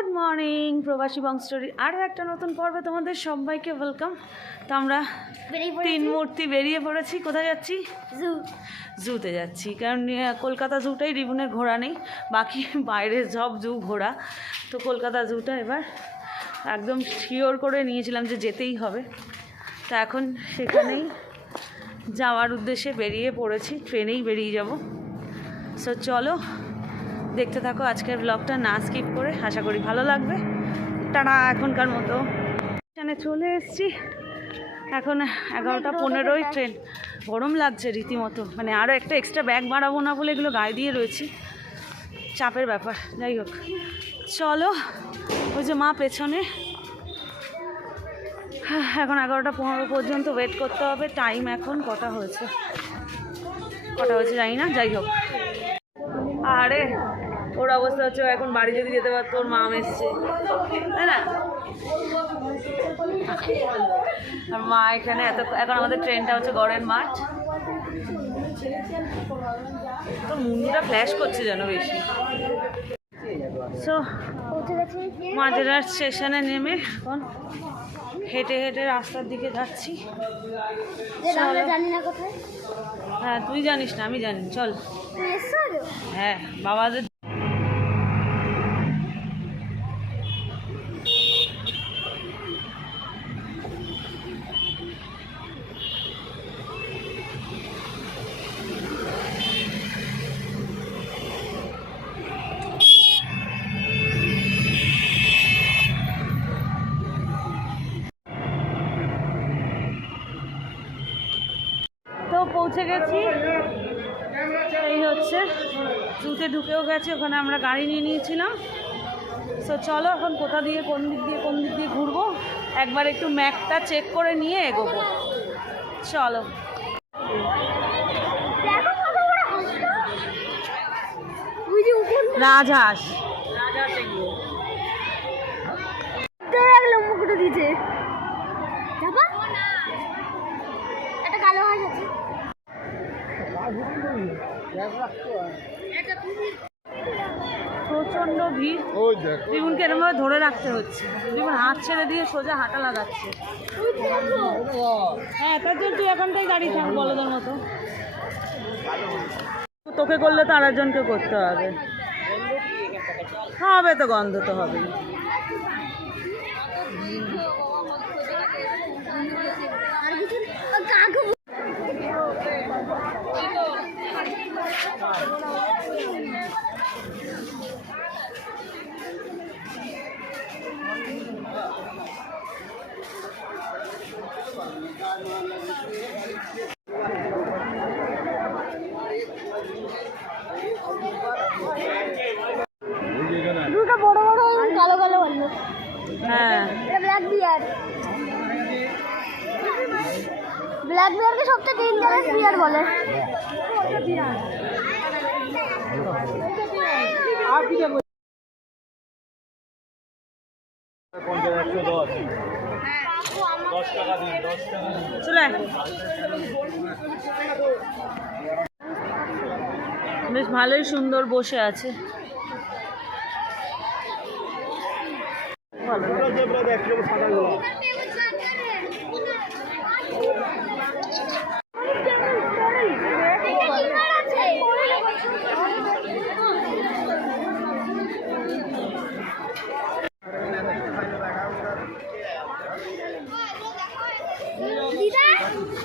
Good morning প্রবাসী বং স্টোরির আরও একটা নতুন পর্বে তোমাদের সবাইকে ওয়েলকাম। তো আমরা তিন মূর্তি বেরিয়ে পড়েছি। কোথায় যাচ্ছি? জুতে যাচ্ছি, কারণ কলকাতা জুটাই রিবনের ঘোরা নেই, বাকি বাইরের সব জু ঘোরা। তো কলকাতা জুটা এবার একদম শিওর করে নিয়েছিলাম যে যেতেই হবে। তো এখন সেখানেই যাওয়ার উদ্দেশ্যে বেরিয়ে পড়েছি, ট্রেনেই বেরিয়ে যাব। সো চলো দেখতে থাকো আজকের ব্লগটা, না স্কিপ করে। আশা করি ভালো লাগবে। টাটা। এখনকার মতো এখানে চলে এসেছি, এখন 11:15 ট্রেন। গরম লাগছে রীতিমতো, মানে আরও একটা এক্সট্রা ব্যাগ বাড়াবো না বলে এগুলো গায়ে দিয়ে রয়েছি, চাপের ব্যাপার। যাই হোক চলো, ওই যে মা পেছনে। এখন 11:15 পর্যন্ত ওয়েট করতে হবে। টাইম এখন কটা হয়েছে জানি না, যাই হোক। আরে ওর অবস্থা হচ্ছে, এখন বাড়ি যদি যেতে পারতো, ওর মা এসছে, তাই না? আর মা এখানে এখন আমাদের ট্রেনটা হচ্ছে গড়ের মাঠ। তো মুন্ডুটা ফ্ল্যাশ করছে যেন বেশি। সো মাঝেরহাট স্টেশনে নেমে এখন হেঁটে হেঁটে রাস্তার দিকে যাচ্ছি। হ্যাঁ তুই জানিস না, আমি জানি। চল। হ্যাঁ বাবাদের পৌঁছে গেছি। এই হচ্ছে জুতে ঢুকেও গেছে, ওখানে আমরা গাড়ি নিয়ে নিয়েছিলাম। সো চলো এখন কোন দিক দিয়ে ঘুরবো, একবার একটু ম্যাপটা চেক করে নিয়ে এগোবো। চলো। রাজহাঁস দিয়েছে, একটা কালো হাঁস আছে। প্রচন্ড ভিড়, রিবনকে এরকমভাবে ধরে রাখতে হচ্ছে। রিবন হাত ছেড়ে দিয়ে সোজা হাঁটা লাগাচ্ছে। হ্যাঁ তার জন্য তুই এখানটাই দাঁড়িয়ে থাক বলদের মতো। তোকে করলে তো আরেকজনকে করতে হবে। হবে তো, গন্ধ তো হবেই। দুটো বড় বড় কালো কালো হলো। হ্যাঁ ব্ল্যাক বিয়ারকে সবচেয়ে ডেঞ্জারাস বিয়ার বলে। বেশ ভালোই সুন্দর বসে আছে।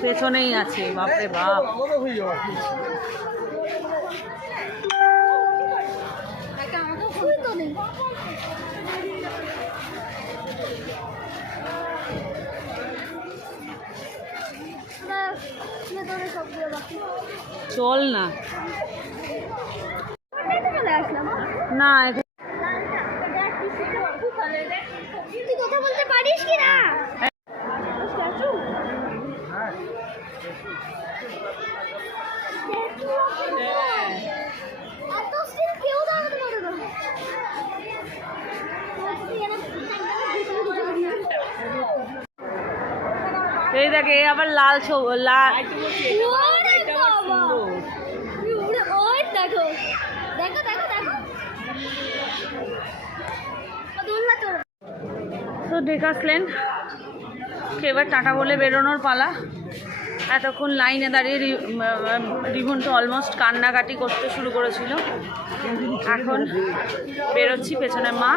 পেছনেই আছে, বাপরে বাপ। চল না না, তুই কথা বলতে পারিস কি না? এই দেখে আবার লাল লাল। দেখো দেখো দেখো দেখো তো ডেকাসলেন এবার টাটা বলে বেরোনোর পালা। এতক্ষণ লাইনে দাঁড়িয়ে রিভন তো অলমোস্ট কান্নাকাটি করতে শুরু করেছিল। এখন বেরোচ্ছি, পেছনে মা।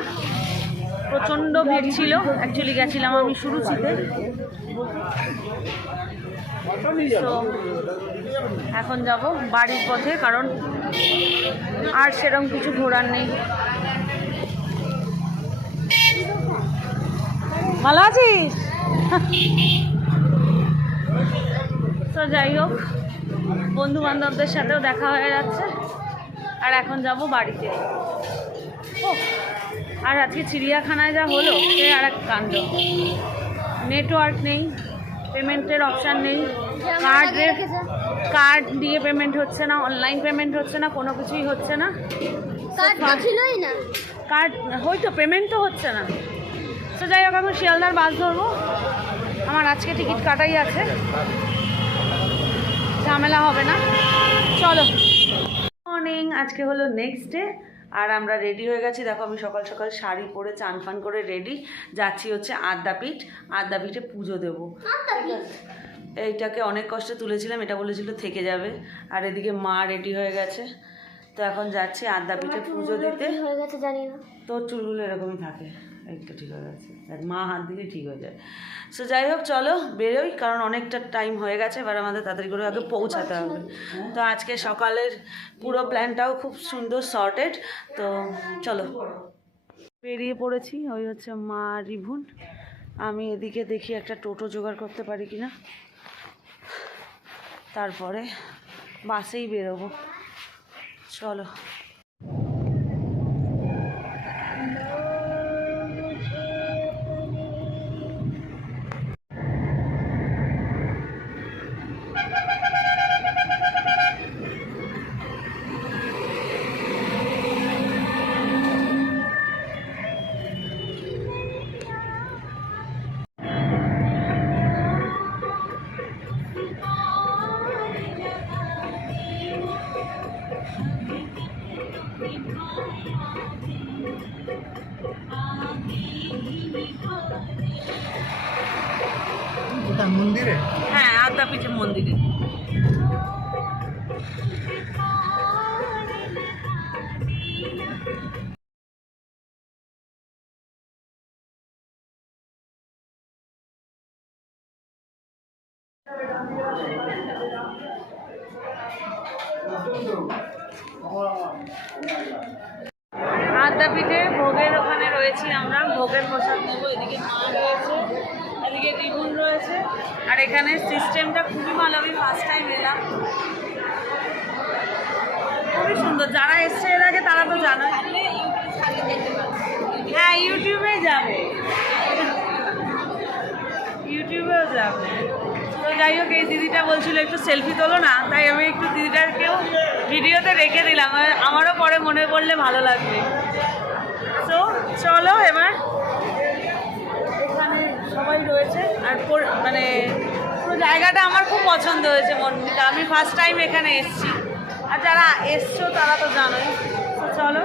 প্রচণ্ড ভিড় ছিল, অ্যাকচুয়ালি গেছিলাম আমি শুরুচিতে। তো এখন যাব বাড়ির পথে, কারণ আর সেরকম কিছু ঘোরার নেই। ভালো আছিস? তো যাই হোক, বন্ধু বান্ধবদের সাথেও দেখা হয়ে যাচ্ছে। আর এখন যাব বাড়িতে। ও আর আজকে চিড়িয়াখানায় যা হলো সে আর এক কাণ্ড। নেটওয়ার্ক নেই, পেমেন্টের অপশান নেই, কার্ড দিয়ে পেমেন্ট হচ্ছে না, অনলাইন পেমেন্ট হচ্ছে না, কোনো কিছুই হচ্ছে না। কার্ড হয়তো পেমেন্ট তো হচ্ছে না। তো যাই হোক, এখন শিয়ালদার বাস ধরবো। আমার আজকে টিকিট কাটাই আছে, ঝামেলা হবে না। চলো। মর্নিং, আজকে হলো নেক্সট ডে। আর আমরা রেডি হয়ে গেছি। দেখো আমি সকাল সকাল শাড়ি পরে চান ফান করে রেডি যাচ্ছি হচ্ছে আদ্যাপীঠ। আদ্যাপীঠে পুজো দেবো। এইটাকে অনেক কষ্টে তুলেছিলাম, এটা বলেছিল থেকে যাবে। আর এদিকে মা রেডি হয়ে গেছে। তো এখন যাচ্ছি আদ্যাপীঠে পুজো দিতে। হয়ে গেছে জানি না, তোর চুলগুলো এরকমই থাকে, একটা ঠিক হয়ে গেছে, মা হাত দিলে ঠিক হয়ে যায়। সো যাই হোক, চলো বেরোই, কারণ অনেকটা টাইম হয়ে গেছে। এবার আমাদের তাড়াতাড়ি করে আগে পৌঁছাতে হবে। তো আজকে সকালের পুরো প্ল্যানটাও খুব সুন্দর সর্টেড। তো চলো, বেরিয়ে পড়েছি। ওই হচ্ছে মা, রিভুন। আমি এদিকে দেখি একটা টোটো জোগাড় করতে পারি কিনা, তারপরে বাসেই বেরোবো। চলো। মন্দিরে? হ্যাঁ, আদ্যাপীঠে মন্দিরে। আদ্যাপীঠে ভোগের ওখানে রয়েছি আমরা, ভোগের প্রসাদ নেবো। এদিকে মা রয়েছে, এদিকে রিবুন রয়েছে। আর এখানে সিস্টেমটা খুবই ভালো, আমি ফার্স্ট টাইম এলাম, খুবই সুন্দর। যারা এসছে এর আগে তারা তো জানো। হ্যাঁ, ইউটিউবে যাবে, ইউটিউবেও যাবে। তো যাই হোক, এই দিদিটা বলছিল একটু সেলফি তোলো না, তাই আমি একটু দিদিটাকেও ভিডিওতে রেখে দিলাম, আমারও পরে মনে পড়লে ভালো লাগবে। তো চলো এবার। এখানে সবাই রয়েছে, আর মানে পুরো জায়গাটা আমার খুব পছন্দ হয়েছে মন্দিরটা। আমি ফার্স্ট টাইম এখানে এসেছি, আর যারা এসছো তারা তো জানোই। তো চলো।